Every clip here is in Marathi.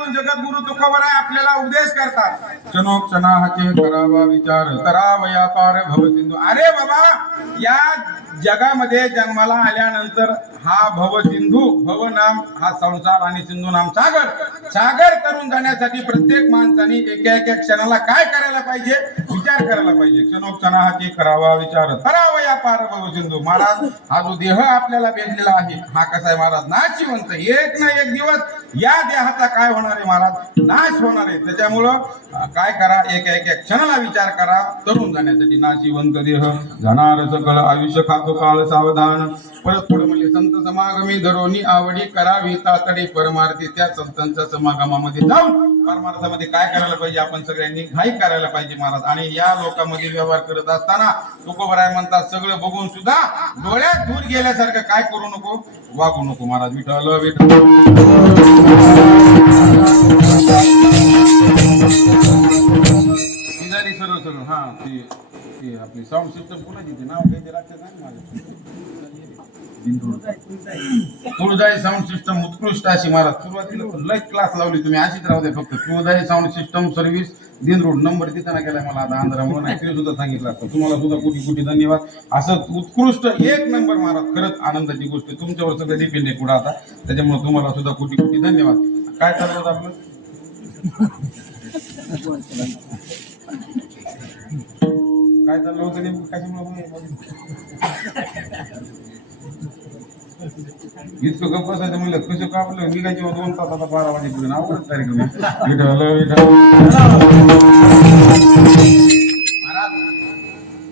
काळातून जगद्गुरु तुकोबराय आपल्याला उपदेश करतात. क्षणोक्षणाचे करावा विचार करावया पार भव सिंधू. अरे बाबा, या जगामध्ये जन्माला आल्यानंतर हा भव सिंधू, भव नाम हा संसार आणि सिंधू नाम सागर, सागर करून जाण्यासाठी प्रत्येक माणसाने एका एका क्षणाला काय करायला पाहिजे, विचार करायला पाहिजे. क्षणोक्षणाचे करावा विचार करावया पार भव सिंधू. महाराज, हा जो देह आपल्याला भेटलेला आहे हा कसा आहे महाराज, नाशिवंत. एक ना एक दिवस या देहाचा काय होणार आहे महाराज, नाश होणार आहे. त्याच्यामुळं काय करा, एका एका क्षणाला विचार करा तरुण जाण्यासाठी. नाशिवंत देह जाणार सकळ आयुष्य खातो काळ सावधान. परत पुढे म्हणजे संत समागमी धरोनी आवडी करावी तातडी परमार्थी. त्या संतांच्या समागमामध्ये जाऊन परमार्थामध्ये काय करायला पाहिजे, आपण सगळ्यांनी घाई करायला पाहिजे महाराज. आणि या लोकांमध्ये व्यवहार करत असताना तुकोबराय म्हणतात, सगळं बघून सुद्धा डोळ्यात धूर गेल्यासारखं काय करू नको, वागू नको महाराज. विठ्ठल विठ्ठल सर्व सर्व. हा ते आपली साऊंड सिस्टम कुणाची ती नाव काही राहते नाही माझ्या. तुळजाई साऊंड सिस्टम उत्कृष्ट अशी महाराज. सुरुवातीला लय क्लास लावली तुम्ही, अशीच राहू दे फक्त. तुळजाई साऊंड सिस्टम सर्व्हिस दिनरोड नंबर तिथं ना केलाय मला आता आंध्रा म्हणून ऍक्च्युअली सुद्धा सांगितलं असतं. तुम्हाला सुद्धा कोटी कोटी धन्यवाद. असं उत्कृष्ट एक नंबर महाराज, खरंच आनंदाची गोष्ट. तुमच्यावर सगळं डिपेंड आहे पुढे आता, त्याच्यामुळे तुम्हाला सुद्धा कोटी कोटी धन्यवाद. काय चाललं होतं आपलं, काय चाललं होतं नेमकं, कशामुळे इतकं गप्प असायचं म्हणलं, कसं कापलं निघायची 2 तास आता 12 वाजेपर्यंत. आवडत कार्यक्रम महाराज.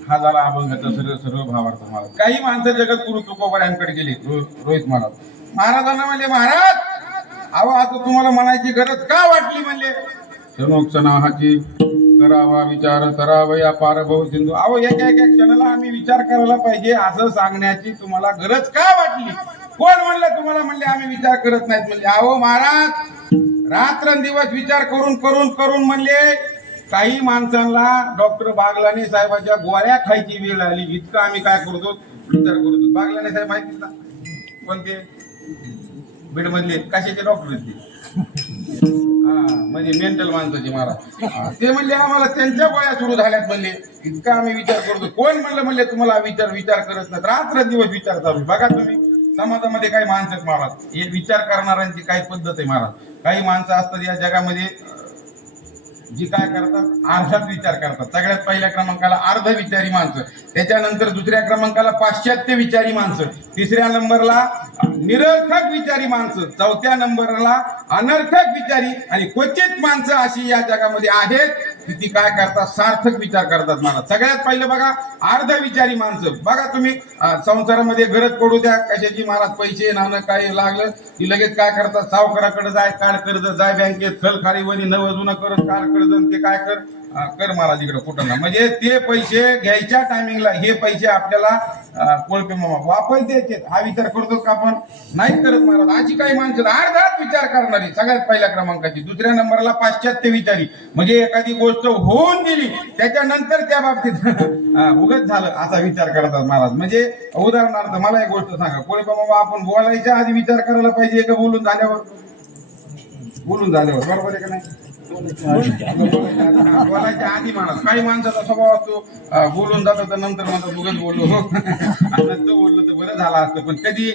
हा झाला अभंगाचा सर्व सर्व भावार्थ महाराज. काही माणसं जगद्गुरु तुकोबरायांकडे गेली. रोहित महाराज महाराजांना म्हणले, महाराज अहो आता तुम्हाला म्हणायची गरज का वाटली म्हणले. क्षणोक्षणाची करावा विचार करावया पार भव सिंधू. अहो एका एका क्षणाला आम्ही विचार करायला पाहिजे असं सांगण्याची तुम्हाला गरज का वाटली. कोण म्हणलं तुम्हाला, म्हणले आम्ही विचार करत नाहीत म्हणले. अहो महाराज, रात्रंदिवस विचार करून करून करून म्हणले काही माणसांना डॉक्टर बागलाने साहेबाच्या गोळ्या खायची वेळ आली. इतकं आम्ही काय करतो, विचार करतो. बागलाने साहेब माहिती ना कोणते, बीड मधले कशाचे डॉक्टर आहेत, म्हणजे मेंटल माणसाचे महाराज. ते म्हणले आम्हाला त्यांच्या गोळ्या सुरू झाल्यात म्हणले. इतका आम्ही विचार करतो. कोण म्हणले तुम्हाला विचार करत नाही. रात्र दिवस विचार चालू. बघा तुम्ही समाजामध्ये काही माणसं आहेत महाराज, हे विचार करणाऱ्यांची काही पद्धत आहे महाराज. काही माणसं असतात या जगामध्ये जी काय करतात, अर्धात विचार करतात. सगळ्यात पहिल्या क्रमांकाला अर्ध विचारी माणसं, त्याच्यानंतर दुसऱ्या क्रमांकाला पाश्चात्य विचारी माणसं, तिसऱ्या नंबरला निरर्थक विचारी माणसं, चौथ्या नंबरला अनर्थक विचारी, आणि क्वचित माणसं अशी या जगामध्ये आहेत की ती काय करतात, सार्थक विचार करतात महाराज. सगळ्यात पहिलं बघा अर्ध विचारी माणसं. बघा तुम्ही संसारामध्ये गरज पडू द्या कशाची महाराज, पैसे नाणं काय लागलं की लगेच काय करतात, सावकाराकडे जाय, काढ कर्ज, जाय बँकेत, खल खारीवरी नवं जुनं करत काढ कर्ज, ते काय कर महाराज इकडे कुठं ना. म्हणजे ते पैसे घ्यायच्या टायमिंगला हे पैसे आपल्याला कोळपे मामा वापस द्यायचे, हा विचार करतो का आपण, नाही करत महाराज. अशी काही माणसं अर्धात विचार करणारी सगळ्यात पहिल्या क्रमांकाची. दुसऱ्या नंबरला पाश्चात्य विचारी, म्हणजे एखादी गोष्ट होऊन गेली त्याच्यानंतर त्या बाबतीत उगत झालं असा विचार करतात महाराज. म्हणजे उदाहरणार्थ मला एक गोष्ट सांगा, कोळपे मामा आपण बोलायच्या आधी विचार करायला पाहिजे का बोलून झाल्यावर? बोलून झाल्यावर, बरोबर आहे का नाही? बोलायच्या आधी माणूस, काही माणसाचा स्वभाव असतो बोलून जातो तर नंतर म्हणतात उगाच बोललो हो तो बोललो तर बरं झालं असतं. पण कधी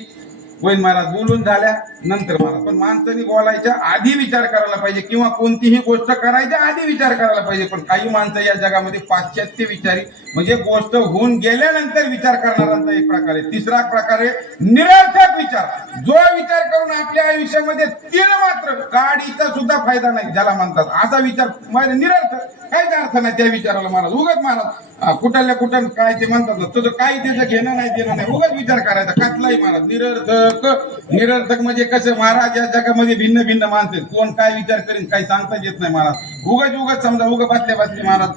होईल महाराज, बोलून झाल्या नंतर महाराज. पण माणसाने बोलायच्या आधी विचार करायला पाहिजे, किंवा कोणतीही गोष्ट करायच्या आधी विचार करायला पाहिजे. पण काही माणसं या जगामध्ये पाश्चात्य विचारी, म्हणजे गोष्ट होऊन गेल्यानंतर विचार करणाऱ्यांचा एक प्रकार आहे. तिसरा प्रकार आहे निरर्थक विचार, जो विचार करून आपल्या आयुष्यामध्ये तीळ मात्र काडीचा सुद्धा फायदा नाही ज्याला म्हणतात, असा विचार म्हणजे निरर्थक, काहीच अर्थ नाही त्या विचाराला महाराज. उगाच महाराज कुठल्या कुठं काय ते म्हणतात ना, तुझं काही त्याचं घेणं नाही देणं नाही, उगाच विचार करायचा कसलाही महाराज. निरर्थक म्हणजे कसं महाराज, या जगामध्ये भिन्न भिन्न माणसं, कोण काय विचार करेन काही सांगताच येत नाही महाराज. उगाच समजा उगा बसल्या महाराज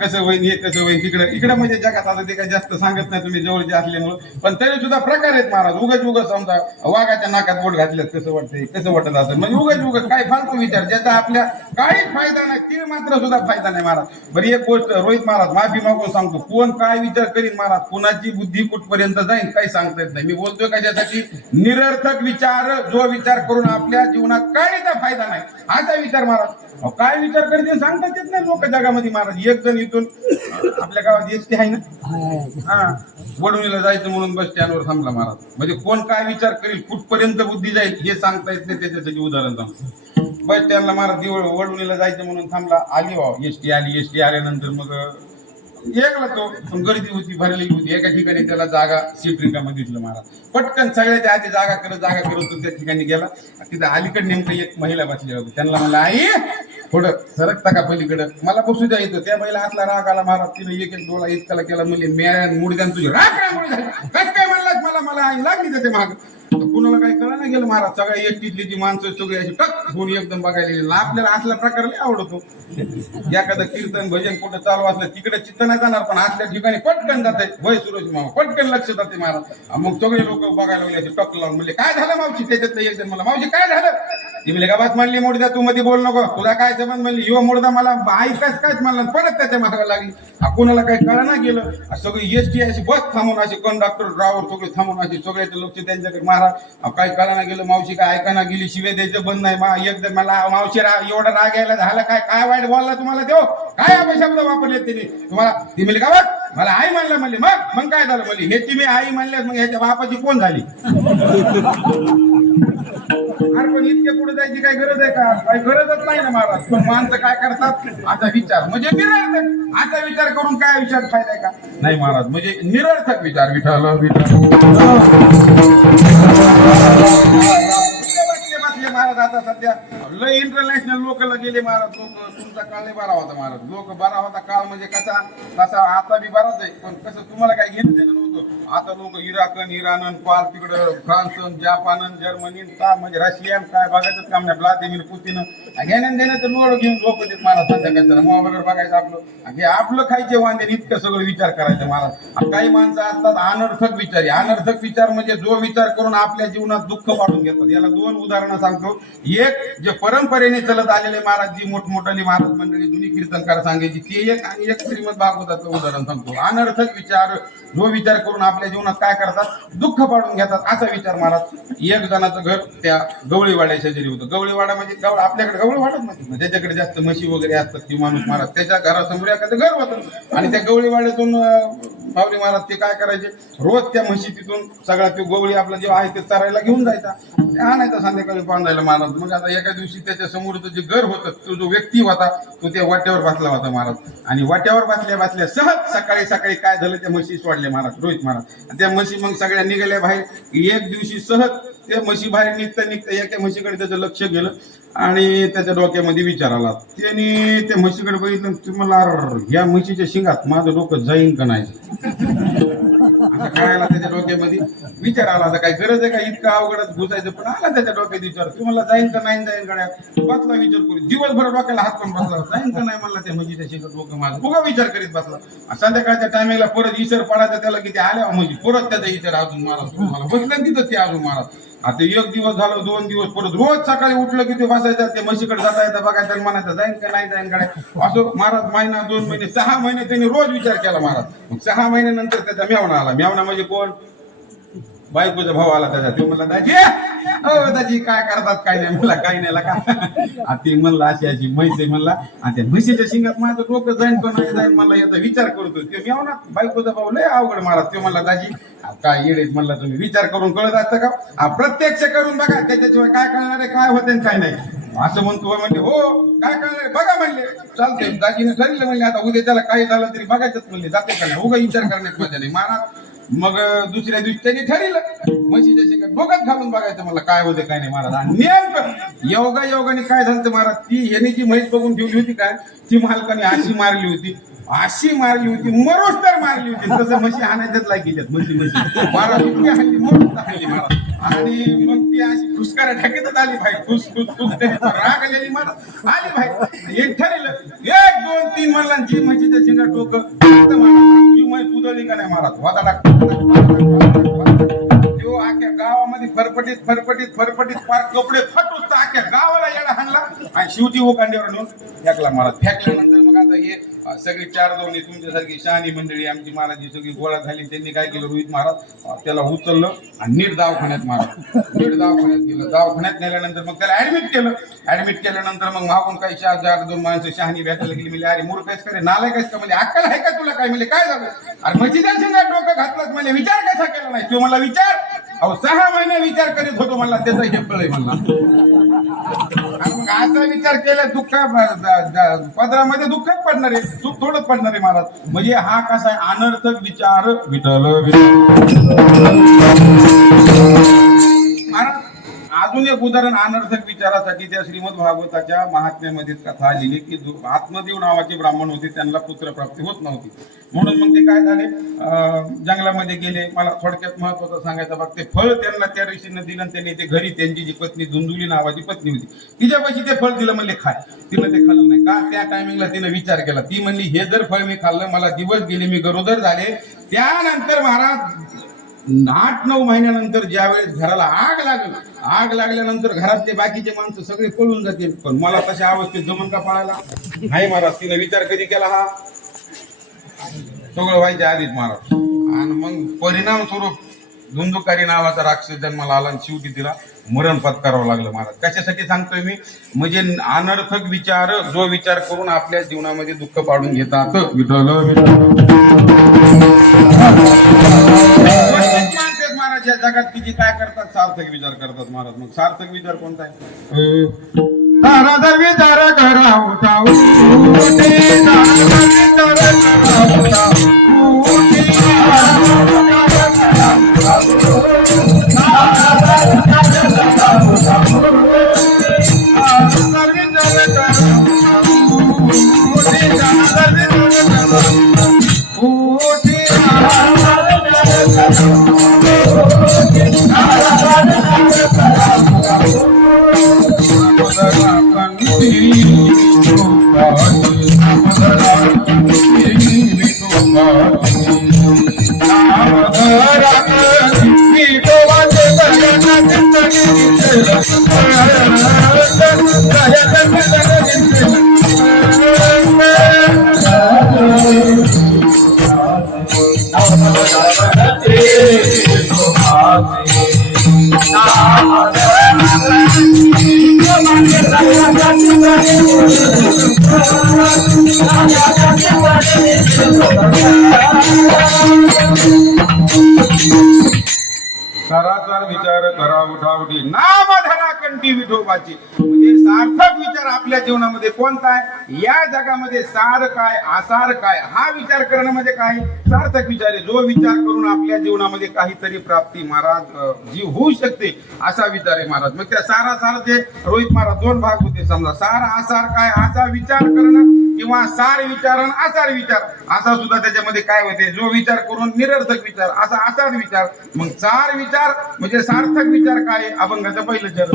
कसं होईल हे कसं होईल इकडे म्हणजे जगात आता ते काही जास्त सांगत नाही तुम्ही जवळचे असल्यामुळं, पण तरी सुद्धा प्रकार आहेत महाराज. उगाच समजा वाघाच्या नाकात बोट घातल्यात कसं वाटतंय कसं वाटत असं, म्हणजे उगाच काय फालतू विचार ज्याचा आपल्या काहीच फायदा नाही, तीळ मात्र सुद्धा फायदा नाही महाराज. बरी एक गोष्ट रोहित महाराज, माफी मागून सांगतो, कोण काय विचार करीन महाराज, कुणाची बुद्धी कुठपर्यंत जाईल काही सांगता येत नाही. मी बोलतोय कशासाठी, निरर्थक विचार, जो विचार करून आपल्या जीवनात काहीच फायदा नाही असा विचार महाराज. काय विचार करते सांगता येत नाही लोक जगामध्ये महाराज. एक जण इथून आपल्या गावात एसटी आहे ना, हा, वडवणीला जायचं म्हणून बस स्टँडवर थांबला महाराज. म्हणजे कोण काय विचार करेल, कुठपर्यंत बुद्धी जाईल हे सांगता येत नाही. त्याच्यासाठी उदाहरण सांगतो. बस स्टँडला महाराज वडवणीला जायचं म्हणून थांबला, आली एसटी आली. एसटी आल्यानंतर मग एकला तो, पण गर्दी होती, भरलेली होती. एका ठिकाणी त्याला जागा सीट रिकामा दिसलं महाराज. पटकन सगळ्याच्या आधी जागा करत तो त्या ठिकाणी गेला. तिथं अलीकडे नेमकं एक महिला बसली होती. त्यांना म्हणला, आई थोडं सरकता का पलीकडं, मला बसू द्या येतो. त्या महिला हातला राग आला महाराज. तिने एक एक डोळा इतकाला केला, म्हणजे मेळ्यान मुडद्यान तुझी राग रांगोळी झाली, कस काय म्हणलास मला आई लागली त्याचे महाग. कुणाला काही कळलं नाही गेलं महाराज. सगळ्या एकटीतली जी माणसं सगळी अशी टक होऊन एकदम बघायला गेली. आपल्याला असला प्रकार लय आवडतो. एखादं कीर्तन भजन कुठं चालू असलं तिकडे चित्त नाही जाणार, पण असल्या ठिकाणी पटकन जाते. वय सुरेश मामा पटकन लक्ष जाते महाराज. मग सगळे लोक बघायला लागले, असे टक लावून म्हणले, काय झालं मावशी. त्याच्यातलं एक जण मला, मावशी काय झालं. ती म्हणले, गावात म्हणली मोडदा तू मध्ये बोल नको, तुला काय संबंध. म्हणली यो मोडदा मला ऐकायच कायच म्हणला. परत त्याच्या मागायला लागली. कुणाला काही कळना गेलं. सगळी एसटी अशी बस थांबून अशी कंडक्टर ड्रायव्हर सगळे थांबून अशी सगळ्याचं लक्ष त्यांच्याकडे महाराज. काय कळना गेलं. मावशी काय ऐकाना गेली. शिवे द्यायचं बंद नाही. एकदम मला मावशी एवढा राग यायला झाला. काय वाईट बोलला तुम्हाला देव, काय शब्द वापरले त्यांनी तुम्हाला. ती म्हणली, गावात मला आई म्हणलं. म्हणले मग काय झालं. म्हणली हे ती मी आई म्हणल्यास मग ह्याच्या बापाची कोण झाली. अरे पण इतके पुढे जायची काही गरज आहे का, काही गरजच नाही ना महाराज. पण माणसं काय करतात, आता विचार म्हणजे निरर्थक. आता विचार करून काय विचार फायदा आहे का नाही महाराज. म्हणजे निरर्थक विचार. विठाल बसले महाराज. आता सध्या लय इंटरनॅशनल लोकला गेले महाराज. लोक तुमचा काळ लय बरा होता महाराज. लोक बरा होता काळ म्हणजे कसा तसा आता बी बराच आहे. पण कसं तुम्हाला काय घेणं देणं नव्हतं. आता लोक इराण पार तिकडं फ्रान्स जापान जर्मनी म्हणजे रशिया काय बघायचं काम नाही. व्लादिमीर पुतीन घेण्यान देण्याचं लोड घेऊन लोक देत महाराज. संध्याकाळचं मोबाईलवर बघायचं आपलं हे आपलं खायचे वांदे इतकं सगळं विचार करायचं महाराज. काही माणसं असतात अनर्थक विचारी. अनर्थक विचार म्हणजे जो विचार करून आपल्या जीवनात दुःख पाडून घेतात. याला दोन उदाहरणं सांगतो. एक जे परंपरेने चलत आलेले महाराज, जी मोठमोठाली महाराज मंडळी जुनी कीर्तनकार सांगायची ते एक, आणि एक श्रीमद भागवताचं उदाहरण सांगतो. अनर्थक विचार जो विचार करून आपल्या जीवनात काय करतात, दुःख पाडून घेतात असा विचार महाराज. एक जणाचं घर त्या गवळीवाड्या शेजारी होतं. गवळीवाडा म्हणजे आपल्याकडे गवळीवाडाच म्हणजे ज्याच्याकडे जास्त म्हशी वगैरे असतात ती माणूस महाराज, त्याच्या घरासमोर एखादं घर होतं. आणि त्या गवळीवाड्यातून माऊली महाराज ते काय करायचे, रोज त्या म्हशी तिथून सगळा तो गवळी आपला जे आहे ते चरायला घेऊन जायचा, ते आणायचा संध्याकाळी बांधायला महाराज. मग आता एका दिवशी त्याच्या समोरचं जे घर होतं, तो जो व्यक्ती होता तो त्या वाट्यावर बसला होता महाराज. आणि वाट्यावर बसल्या बसल्या सहज सकाळी काय झालं, त्या म्हशी सोडल्या महाराज, रोहित महाराज. त्या म्हशी मग सगळ्या निघाल्या बाहेर. एक दिवशी सहज त्या म्हशी बाहेर निघता एका म्हशीकडे त्याचं लक्ष गेलं आणि त्याच्या डोक्यामध्ये विचार आला. त्याने त्या म्हशीकडे बघितलं, तुम्हाला ह्या म्हशीच्या शिंगात माझं डोकं जाईन का नाही असं कळायला त्याच्या डोक्यामध्ये विचार आला. आता काय गरज आहे का इतकं अवघडच घुसायचं, पण आला त्याच्या डोक्यात विचार, तुम्हाला जाईन का नाही जाईन गड्या. बसला विचार करू, दिवसभर डोक्याला हात पण बसला, जाईन का नाही म्हणला त्या म्हशीच्या शिंगात डोकं माझं. बघा विचार करीत बसला. संध्याकाळच्या टायमिंगला परत विचार पडायचा त्याला, की ते आल्या म्हणजे परत त्याचा विचार अजून महाराज मला बसलं तिथं ते अजून महाराज. आता एक दिवस झालं, 2 दिवस, परत रोज सकाळी उठलं की ते बसायचं, ते म्हशीकडे जाता येतं बघायचं, म्हणायचं जाईन का नाही जाईन गड्या. असं महाराज महिना 2 महिने 6 महिने त्यांनी रोज विचार केला महाराज. मग 6 महिन्यानंतर त्याचा मेवणा आला. मेवणा म्हणजे कोण, बायकोचा भाऊ आला त्याचा. तो म्हणला, दाजी हो दाजी काय करतात काय नाही. म्हणला काही नाही का. ती म्हणला अशी अशी म्हैस आहे म्हणला, आणि त्या म्हशीच्या शिंगात माझं डोकं जाईन पण नाही जाईन म्हणला, याचा विचार करतो. ते मेवणा बायकोचा भाऊ लय अवघड महाराज. तो म्हणला, दाजी काय येडेत म्हणला तुम्ही, विचार करून कळत असतं का, प्रत्यक्ष करून बघा, त्याच्याशिवाय काय कळणार आहे, काय होते काय नाही असं म्हणतो. म्हणले हो काय कळणार बघा म्हणले. चालते, दाजीने ठरलं म्हणले, आता उद्या त्याला काही झालं तरी बघायचंच म्हणले, जाते का नाही, उगा विचार करण्यात मजा नाही महाराज. मग दुसऱ्या दिवशी त्यांनी ठरलं म्हशीच्या शिंगात डोक्यात घालून बघायचं मला काय होते काय नाही महाराज. आणि नेमकं योगाने काय झालं महाराज, ती ह्याने जी म्हैस बघून ठेवली होती काय, ती मालकाने अशी मारली होती मरोच तर मारली होती. तसं म्हशी हाणायच्याच लायकी त्यात म्हशी महाराज इतकी हल्ली मरोच टाकली महाराज. आणि मग ती अशी खुसकारा टाकीतच आली भाई, खुस राग आलेली महाराज आली भाई. एक ठरलं 1 2 3 म्हणला, जी म्हशीच्या शिंगात डोकं ती म्हैस उधळली का नाही महाराज, वादा टाक. आख्या गावामध्ये फरफटीत पार कपडे फटून अख्ख्या गावाला येडा हाणला आणि शिवती उकांड्यावर नेऊन फेकला मला. फेकल्यानंतर मग आता हे सगळी 4 दोन्ही तुमच्यासारखी शहाणी मंडळी आमची महाराजी सगळी गोळा झाली. त्यांनी काय केलं, रोहित महाराज त्याला उचललं आणि नीट दवाखान्यात नीट दवाखान्यात गेलं. दवाखान्यात नेल्यानंतर मग त्याला ऍडमिट केलं. ऍडमिट केल्यानंतर मग मागून काही 4-2 माणसं शहाणी भेटायला गेली. म्हणजे अरे मूर्ख आहेस का रे, नालायक आहेस का, म्हणजे अक्कल आहे का तुला काय, म्हणजे काय झालं, अरे मस्जिदाच्या डोकं घातलंच, म्हणजे विचार कसा केला नाही तो मला विचार. अहो 6 महिने विचार करीत होतो म्हणला, त्याचा हे फळ आहे म्हणला. आणि मग असा विचार केला दुःख पदरामध्ये दुःखच पडणार आहे, सुख थोडंच पडणार आहे महाराज. म्हणजे हा कसा आहे अनर्थक विचार. विठ्ठल महाराज अजून एक उदाहरण अनर्थक विचारासाठी त्या श्रीमद भागवताच्या महात्म्यामध्ये कथा लिहिली की आत्मदेव नावाचे ब्राह्मण होते, त्यांना पुत्र प्राप्ती होत नव्हती. म्हणून मग ते काय झाले, जंगलामध्ये गेले. मला थोडक्यात महत्वाचं सांगायचं बघ, ते फळ त्यांना त्या ऋषीनं दिलं आणि त्यांनी ते घरी त्यांची जी पत्नी धुंदुली नावाची पत्नी होती तिच्यापाशी ते फळ दिलं. म्हणले खाय. तिनं ते खाल्लं नाही का, त्या टायमिंगला तिनं विचार केला. ती म्हणली हे जर फळ मी खाल्लं मला दिवस गेले, मी गरोदर झाले. त्यानंतर महाराज 8-9 महिन्यानंतर ज्यावेळेस घराला आग लागल्यानंतर घरातले बाकीचे माणसं सगळे पळून जातील, पण मला तशा अवस्थेत जमन का पळायला नाही महाराज. तिने विचार कधी केला, हा सगळं व्हायच्या आधीच महाराज. आणि मग परिणाम स्वरूप धुंदुकारी नावाचा राक्षस जन्माला आला आणि शेवटी तिला मरण पत्करावं लागलं महाराज. कशासाठी सांगतोय मी, म्हणजे अनर्थक विचार जो विचार करून आपल्या जीवनामध्ये दुःख पाडून घेतात. महाराज या जगात किती काय करतात, सार्थक विचार करतात महाराज. मग सार्थक विचार कोणता आहे, सार्थक विचार करा सारासार विचार करा उठावटी नाम धरा कंठी विठोबाची. म्हणजे सार्थक विचार आपल्या जीवनामध्ये कोणता आहे, या जगामध्ये सार काय आसार काय हा विचार करणं म्हणजे काय सार्थक विचार आहे. जो विचार करून आपल्या जीवनामध्ये काहीतरी प्राप्ती महाराज जी होऊ शकते असा विचार आहे महाराज. मग त्या सारासारचे रोहित महाराज 2 भाग होते समजा, सार आसार काय असा विचार करणं किंवा सार विचार आणि आसार विचार असा सुद्धा त्याच्यामध्ये काय होते, जो विचार करून निरर्थक विचार असा आसार विचार. मग सार विचार म्हणजे सार्थक विचार काय, अभंगाचं पहिलं चरण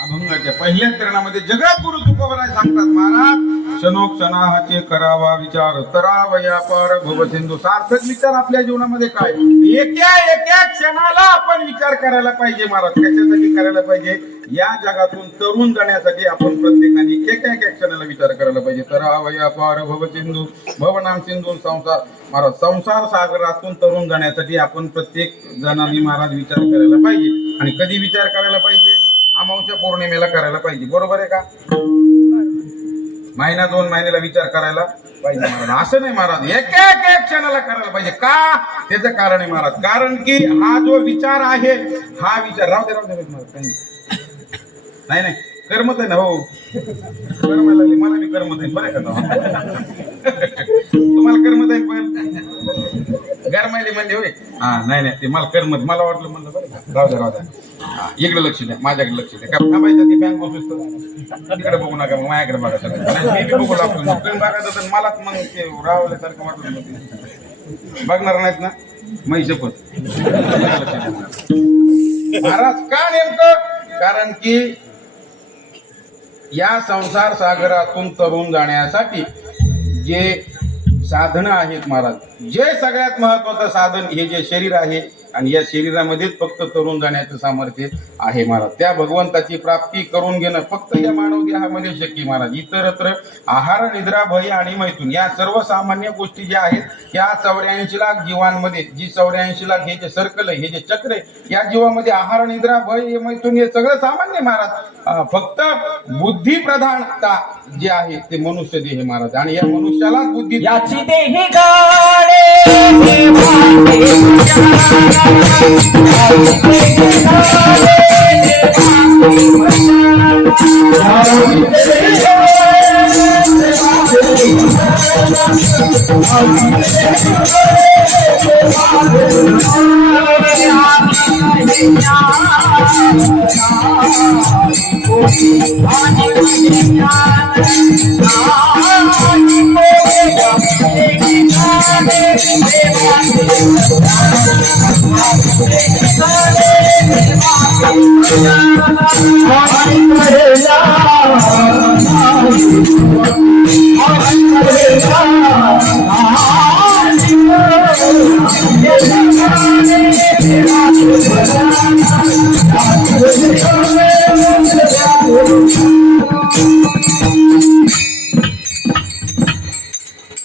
अभंगाच्या पहिल्या चरणामध्ये जगद्गुरु तुकोबराय सांगतात महाराज क्षणोक्षणाचे करावा विचार तरावया पार भव सिंधू. सार्थक विचार आपल्या जीवनामध्ये काय, एका क्षणाला आपण विचार करायला पाहिजे महाराज. कशासाठी करायला पाहिजे, या जगातून तरुण जाण्यासाठी आपण प्रत्येकाने एका क्षणाला विचार करायला पाहिजे. तरावया पार भव सिंधू, भवनाम सिंधू संसार. महाराज संसार सागरातून तरुण जाण्यासाठी आपण प्रत्येक जणांनी महाराज विचार करायला पाहिजे. आणि कधी विचार करायला पाहिजे, अमावस्या पौर्णिमेला करायला पाहिजे. बरोबर आहे का, महिना 2 महिन्याला विचार करायला पाहिजे महाराज. असं नाही महाराज, एका क्षणाला करायला पाहिजे. का, त्याचं कारण आहे महाराज. कारण की हा जो विचार आहे, हा विचार राहू दे महाराज. नाही करमत आहे ना, हो करमायला लागले, मला बी करमत आहे. बरं का तुम्हाला करमत आहे, पण गरमायले म्हणले होय. हा नाही ते मला करमत, मला वाटलं म्हणलं बरं का. राहू द्या इकडे लक्ष द्या, माझ्याकडे लक्ष द्या. का थांबायचं, ती बँक बसतो तिकडे बघू नका, मग माझ्याकडे बघा सगळं. मी बी बघू लागतो, मग तुम्ही बघायचं तर मलाच मग ते रावल्यासारखं वाटत. बघणार नाहीत ना म्हैस पण महाराज. का नेमकं, कारण की या संसार सागरातून तरुण जाण्यासाठी जे साधनं आहेत महाराज, जे सगळ्यात महत्वाचं साधन हे जे शरीर आहे, आणि या शरीरामध्येच फक्त तरुण जाण्याचं सामर्थ्य आहे महाराज. त्या भगवंताची प्राप्ती करून घेणं फक्त या मानव देहामध्ये शक्य महाराज. इतरत्र आहार, निद्रा, भय आणि मैथून या सर्वसामान्य गोष्टी ज्या आहेत, या 84 लाख जीवांमध्ये, जी 84 लाख हे जे सर्कल आहे, हे जे चक्र आहे, या जीवामध्ये आहार, निद्रा, भय, हे मैथून हे सगळं सामान्य महाराज. फक्त बुद्धी प्रधानता जे आहे ते मनुष्य देह महाराज. आणि या मनुष्याला बुद्धी याची देही गाडे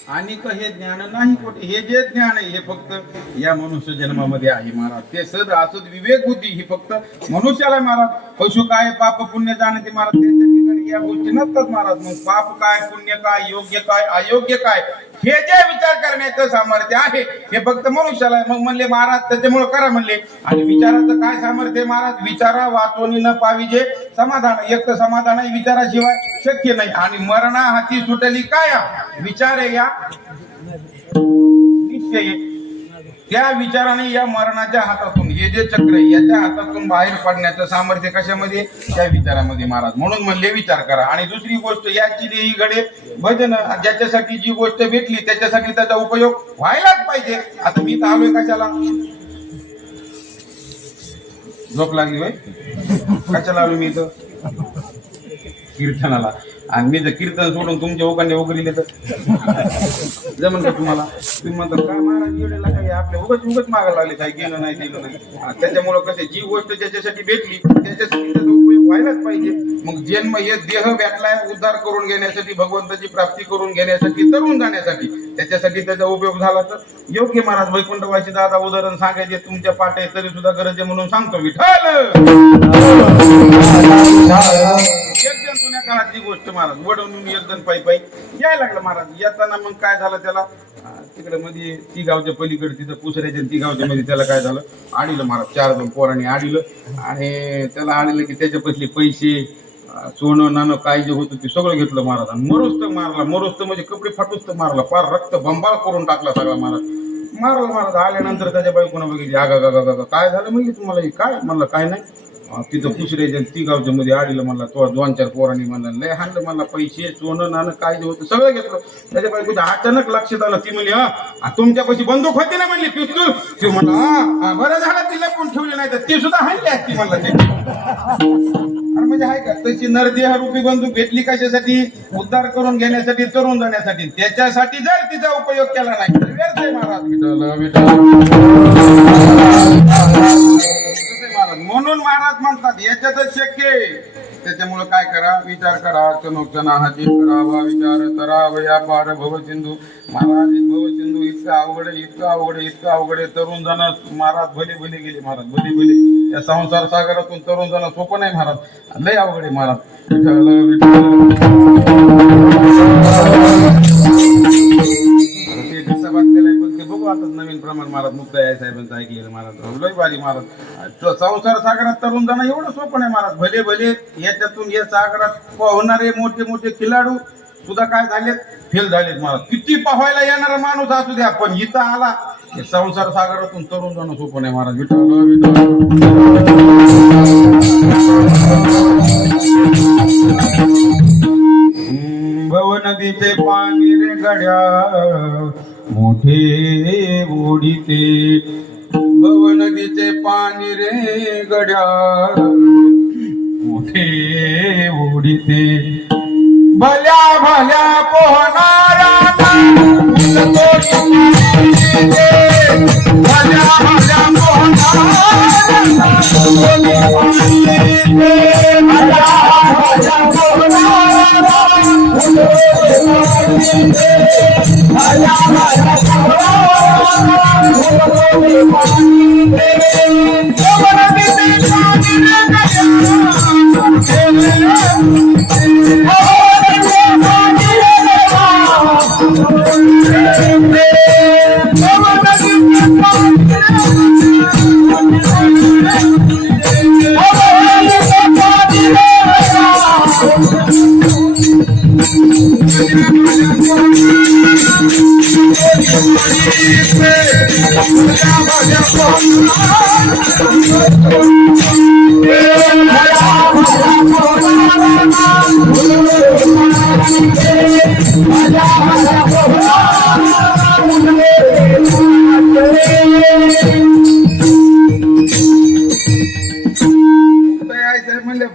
आणि हे ज्ञान नाही कुठे. हे जे ज्ञान आहे हे फक्त या मनुष्य जन्मामध्ये आहे महाराज. ते सद असद विवेक बुद्धी ही फक्त मनुष्याला महाराज. पशु काय, पाप पुण्य जाणते महाराज, त्यांच्या ठिकाणी या गोष्टी नसतात महाराज. मग पाप काय, पुण्य काय, योग्य काय, अयोग्य काय, हे जे विचार करण्याचं सामर्थ्य आहे हे फक्त मनुष्याला आहे. मग म्हणले महाराज त्याच्यामुळे करा म्हणले. आणि विचाराचं काय सामर्थ्य महाराज, विचारा वाचवणी न पाविजे समाधान. एक तर समाधान आहे विचाराशिवाय शक्य नाही. आणि मरणा हाती सुटली काय, विचार आहे या निश्चय. त्या विचाराने या मरणाच्या हातातून, हे जे चक्र आहे याच्या हातातून बाहेर पडण्याचं सामर्थ्य कशामध्ये, त्या विचारामध्ये महाराज. म्हणून म्हणले विचार करा. आणि दुसरी गोष्ट, याची देही घडे भजन. ज्याच्यासाठी जी गोष्ट भेटली त्याच्यासाठी त्याचा उपयोग व्हायलाच पाहिजे. आता मी तर आलोय कशाला, झोप लागली होय, कशाला आलो मी इथं, कीर्तनाला. आणि मी जर कीर्तन सोडून तुमच्या ओकांडे उघडले तर जमन का तुम्हाला? तुम्ही म्हणतात काय महाराज एवढ्याला काही आपल्या उगच मागायला लागले, काही गेलं नाही दिलं नाही. त्याच्यामुळं कसे, जी गोष्ट ज्याच्यासाठी भेटली त्याच्यासाठी त्याचा उपयोग व्हायलाच पाहिजे. मग जन्म हे देह भेटलाय उद्धार करून घेण्यासाठी, भगवंताची प्राप्ती करून घेण्यासाठी, तरुण जाण्यासाठी, त्याच्यासाठी त्याचा उपयोग झाला तर योग्य महाराज. वैकुंठवासी दादा उदाहरण सांगायचे तुमच्या पाठ आहे तरी सुद्धा गरज आहे म्हणून सांगतो. विठ्ठल एकदम जुन्या काळातली गोष्ट महाराज. वडवून एकदम पायी यायला लागलं महाराज. येताना मग काय झालं त्याला, तिकडे मध्ये ती गावच्या पलीकडे तिथं पुसऱ्याच्या ती गावच्या मध्ये त्याला काय झालं, आडिलं महाराज. 4 पोरांनी आडिलं. आणि त्याला आडिलं की त्याच्या पसले पैसे, सोनं नाणं काय जे होतं ते सगळं घेतलं महाराज. आणि मरुस्त मारला. मरुस्त म्हणजे कपडे फाटूस्त मारला, फार रक्त बंबाळ करून टाकला सगळा महाराज. मारला महाराज. आल्यानंतर त्याच्या बायकोनं बघितली. आगा काय झालं म्हणजे तुम्हाला, काय म्हणलं काय नाही. तिथं पुसऱ्याच्या ती गावच्या मध्ये आडीला म्हणला तो 2-4 पोरांनी म्हणला लय हाणलं मला पैसे सोनं नाणं काय जे होतं सगळं घेतलं. त्याच्या बायकोच्या अचानक लक्षात आलं. ती म्हणली तुमच्यापाशी बंदूक होती ना म्हणली पिस्तूल. ती म्हणला बरं झालं तिला कोण ठेवली नाही तर ती सुद्धा हाणली असती म्हणला ते. अरे म्हणजे आहे का तशी नरदेह रूपी बंदूक घेतली कशासाठी उद्धार करून घेण्यासाठी तरुण जाण्यासाठी. त्याच्यासाठी जर तिचा उपयोग केला नाही तर व्यर्थ आहे महाराज. म्हणून महाराज म्हणतात याच्यातच शक्य आहे. त्याच्यामुळे काय करा विचार करा चनोक्षणा हाती करावा विचार करावा या पार भवसिंधू. महाराज भवसिंधू इतकं अवघड इतकं अवघड तरुण जण महाराज भले भले गेले. महाराज भले भले या संसार सागरातून तरुण जण सोपं नाही महाराज लय अवघड आहे महाराज. बघू आता नवीन प्रमाण महाराज मुक्ताई साहेबांचं ऐकलेलं महाराज लय भारी महाराज. संसार सागरात तरुण जाणं एवढं सोपं नाही महाराज. भले भले याच्यातून या सागरात पोहणारे मोठे मोठे खिलाडू सुद्धा काय झालेत फेल झालेत महाराज. किती पोहायला येणारा माणूस असू द्या पण इथं आला संसार सागरातून तरुण जाणं सोपं नाही महाराज. भव नदीचे पाणी रे गड्या मोठे ओढीते. भव नदीचे पाणी रे गड्या मोठे ओढीते. भल्या भल्या पोहणारा भल्या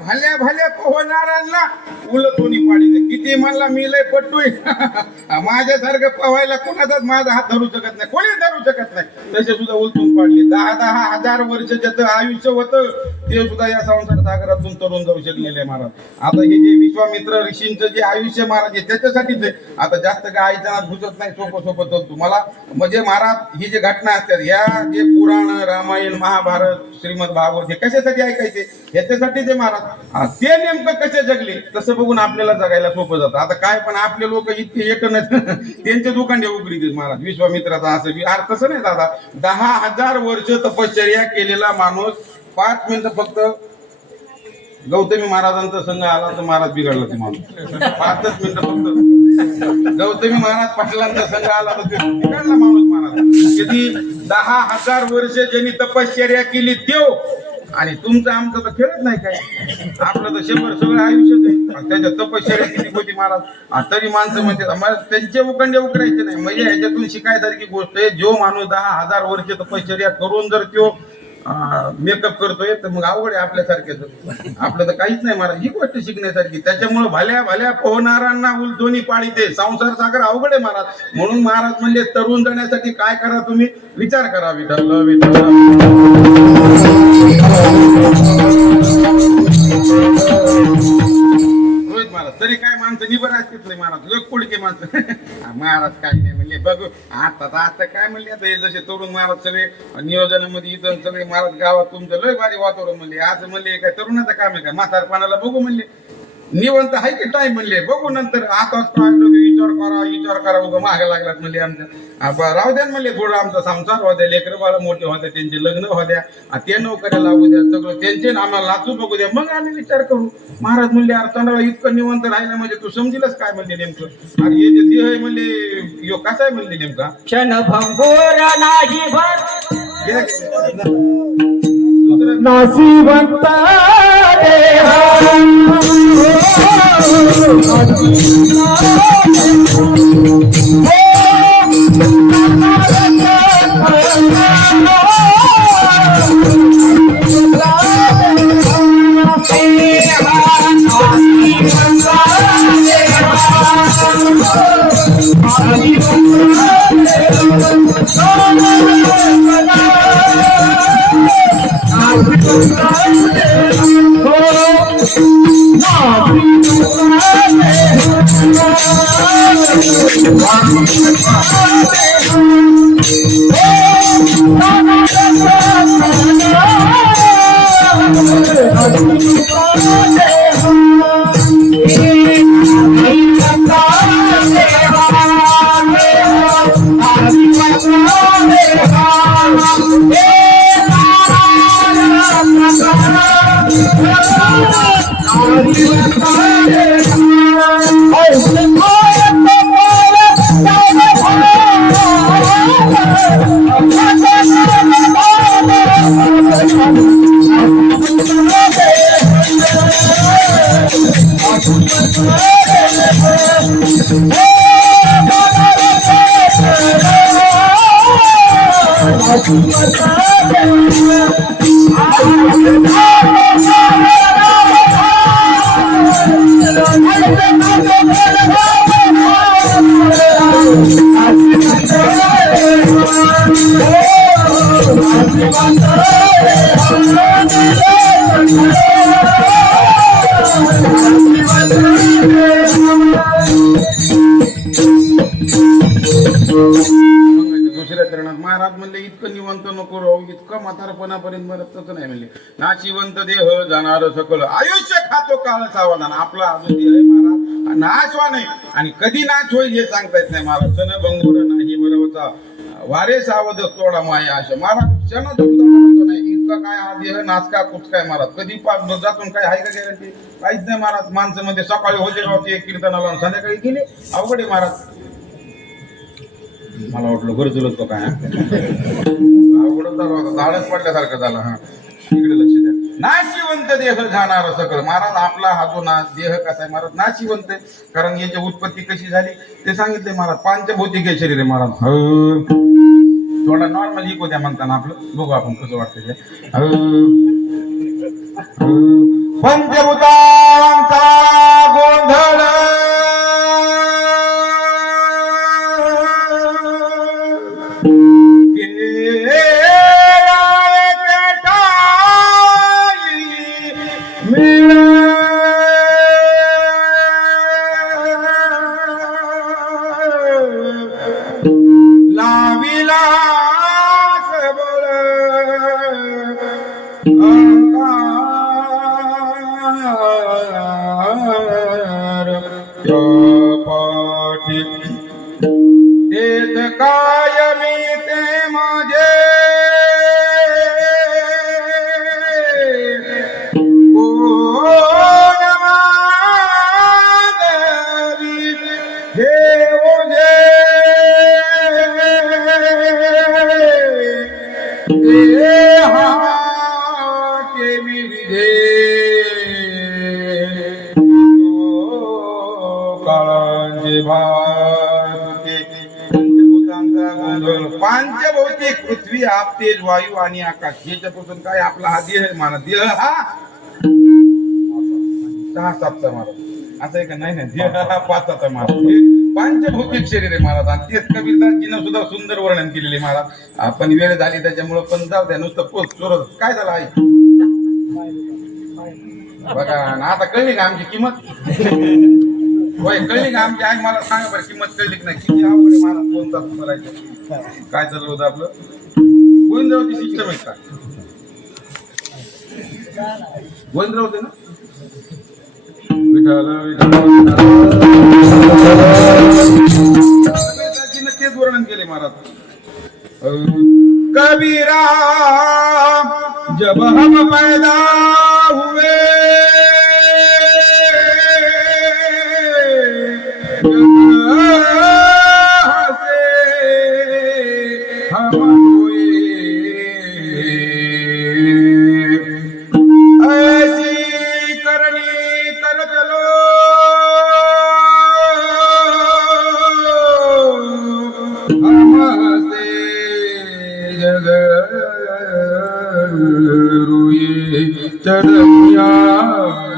भल्या भल्या पोहणाऱ्यांना उलटून पाडी दे. किती म्हणला मी लय पट्टूय माझ्यासारखं पोहायला कोणाचाच माझा हात धरू शकत नाही कोणी धरू शकत नाही. तसे सुद्धा उलटून पाडले. 10,000 वर्ष ज्याचं आयुष्य होतं ते सुद्धा या संसार सागरातून तरुण जाऊ शकलेले महाराज. आता हे जे विश्वामित्र ऋषींचं जे आयुष्य महाराज आहे त्याच्यासाठीच आहे. आता जास्त काय आईच्या घुसत नाही सोपं तुम्हाला म्हणजे महाराज ही जे घटना असतात या जे पुराण रामायण महाभारत श्रीमद भागवत हे कशासाठी ऐकायचे ह्याच्यासाठी जे महाराज ते नेमकं कसे जगले तसं बघून आपल्याला जगायला सोपं जातं. आता काय पण आपले लोक इतके एक त्यांचे दुकान उघडी देत महाराज. विश्वामित्राचा असं तसं नाही दादा. 10,000 वर्ष तपश्चर्या केलेला माणूस 5 मिनिटं फक्त गौतमी महाराजांचा संघ आला तर महाराज बिघडला ते माणूस. 5 मिनिटं फक्त गौतमी महाराज पाटलांचा संघ आला तर बिघडला माणूस महाराज. किती 10,000 वर्ष ज्यांनी तपश्चर्या केली देव आणि तुमचं आमचं तर खेळत नाही काय. आपलं तर 100 सगळं आयुष्यच आहे. त्याच्या तपश्चर्या किती होती महाराज. तरी माणसं म्हणते त्यांचे उकंडे उकडायचे नाही. म्हणजे ह्याच्यातून शिकायसारखी गोष्ट आहे. जो माणूस 10,000 वर्ष तपश्चर्या करून जर तो मेकअप करतोय तर मग अवघड आहे आपल्यासारखेच. आपलं तर काहीच नाही महाराज. ही गोष्ट शिकण्यासारखी. त्याच्यामुळे भल्या भल्या पोहणाऱ्यांना उलटोनी पाडी दे. संसार सागर अवघड आहे महाराज. म्हणून महाराज म्हणजे तरुण जाण्यासाठी काय करा तुम्ही विचार करा. विठ्ठल रोहित महाराज तरी काय माणसं निबर असतेच नाही महाराज. लोक पुढके माणसं महाराज काय नाही म्हणले बघू आता काय म्हणले. आता हे जसे तरुण महाराज सगळे नियोजनामध्ये इथं सगळे महाराज गावात तुमचं लय भारी वातावरण म्हणले. आज म्हणले काय तरुणाचं काम आहे का म्हातारपणाला बघू म्हणले निवंत हाय की टाइम म्हणले बघू नंतर. आताच विचार करा उगा मागे लागलात म्हणले. आमच्या राहू द्या म्हणले थोडं आमचा संसार होत्या लेकर बाळ मोठे होत्या त्यांचे लग्न होत्या ते नोकऱ्या लागू द्या सगळं त्यांचे आम्हाला लाचू बघू द्या मग आम्ही विचार करू. महाराज म्हणले अरे तंडाला इतकं निवंत राहिलं म्हणजे तू समजीलच काय म्हणले नेमकं. अरे हे जे देह आहे म्हणले यो कसा आहे म्हणले नेमका क्षण भंगोर नाही भर दुसरं नाशिवंत देहा दुसऱ्या चरणात महाराज म्हणले इतकं निवंत नको राहू, इतकं म्हातारपणापर्यंत मरत तसं नाही म्हणले. नाशिवंत देह जाणार सकल आयुष्य खातो काळ सावधान. आपला अजून देह आहे महाराज, नाशवा नाही आणि कधी नाश होईल हे सांगता येत नाही महाराज. सण भंगुर नाही बरोबरचा वारे सावध तोडा माया अशा महाराज. क्षण सुद्धा बरोबर नाही. इतका काय हा देह नाचका कुचकाय महाराज. कधी जातून काय आहे का गॅरंटी? काहीच नाही महाराज. माणसं मध्ये सकाळी होते गावते कीर्तनाला, संध्याकाळी गेले. अवघड आहे महाराज. मला वाटलं बरं तुला तो काय अवघडच झालं होतं, झाडच पडल्यासारखं झालं. हा इकडे लक्ष द्या. नाशिवंत देह जाणार सकल महाराज. आपला हा जो देह कसा आहे महाराज, नाशिवंत आहे. कारण याची उत्पत्ती कशी झाली ते सांगितले महाराज. पंचभौतिक आहे शरीर आहे महाराज. थोडा नॉर्मल इको द्या म्हणताना आपलं, बघू आपण कसं वाटतं ते. पंचभूतांचा गोंधळ तेच कायमी ते माझे कोण मागवी घेऊ दे देहा के मिरिधे काळांचे भारते. पंचभूतांचा गोंधळ. पंचभौतिक पृथ्वी आप तेज वायू आणि आकाश याच्यापासून काय आपला हा देह आहे मानत. देह हा सहा सातचा महाराज असं आहे का? नाही नाही, देह हा पाचाचा महाराज. पंचभौतिक शरीर आहे महाराज. आणि तेच कबीरदासजीनं सुद्धा सुंदर वर्णन केलेले महाराज. आपण वेळ झाली त्याच्यामुळे पण जाऊ द्या. नुसतं पोच चोरत काय झालं आहे बघा ना. आता कळली का आमची किंमत? होय कळली का आमची आई? मला सांगा बरं किंमत कळली की नाही? किती अवघड आहे महाराज. कोणता करायचं काय चालू होतं आपलं? गोविंदरावची सिस्टम आहे का? गोविंदराव होते ना? तेच वर्णन केले महाराज. कबीरा जब हम पैदा हुए हम हुए जग रुये चरमिया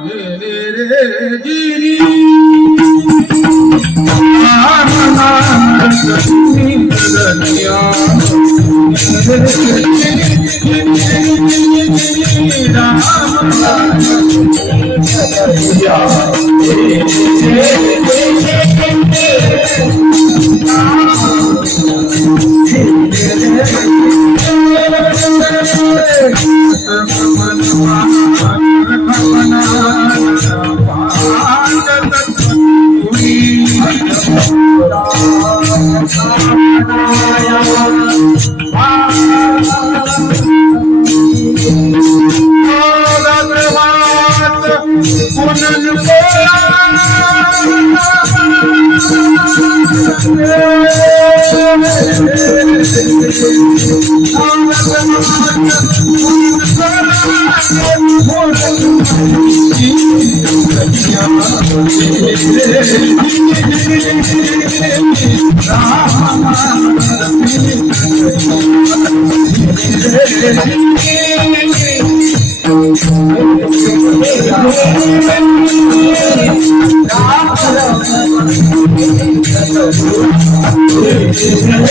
घेने रे जिनी Thank you.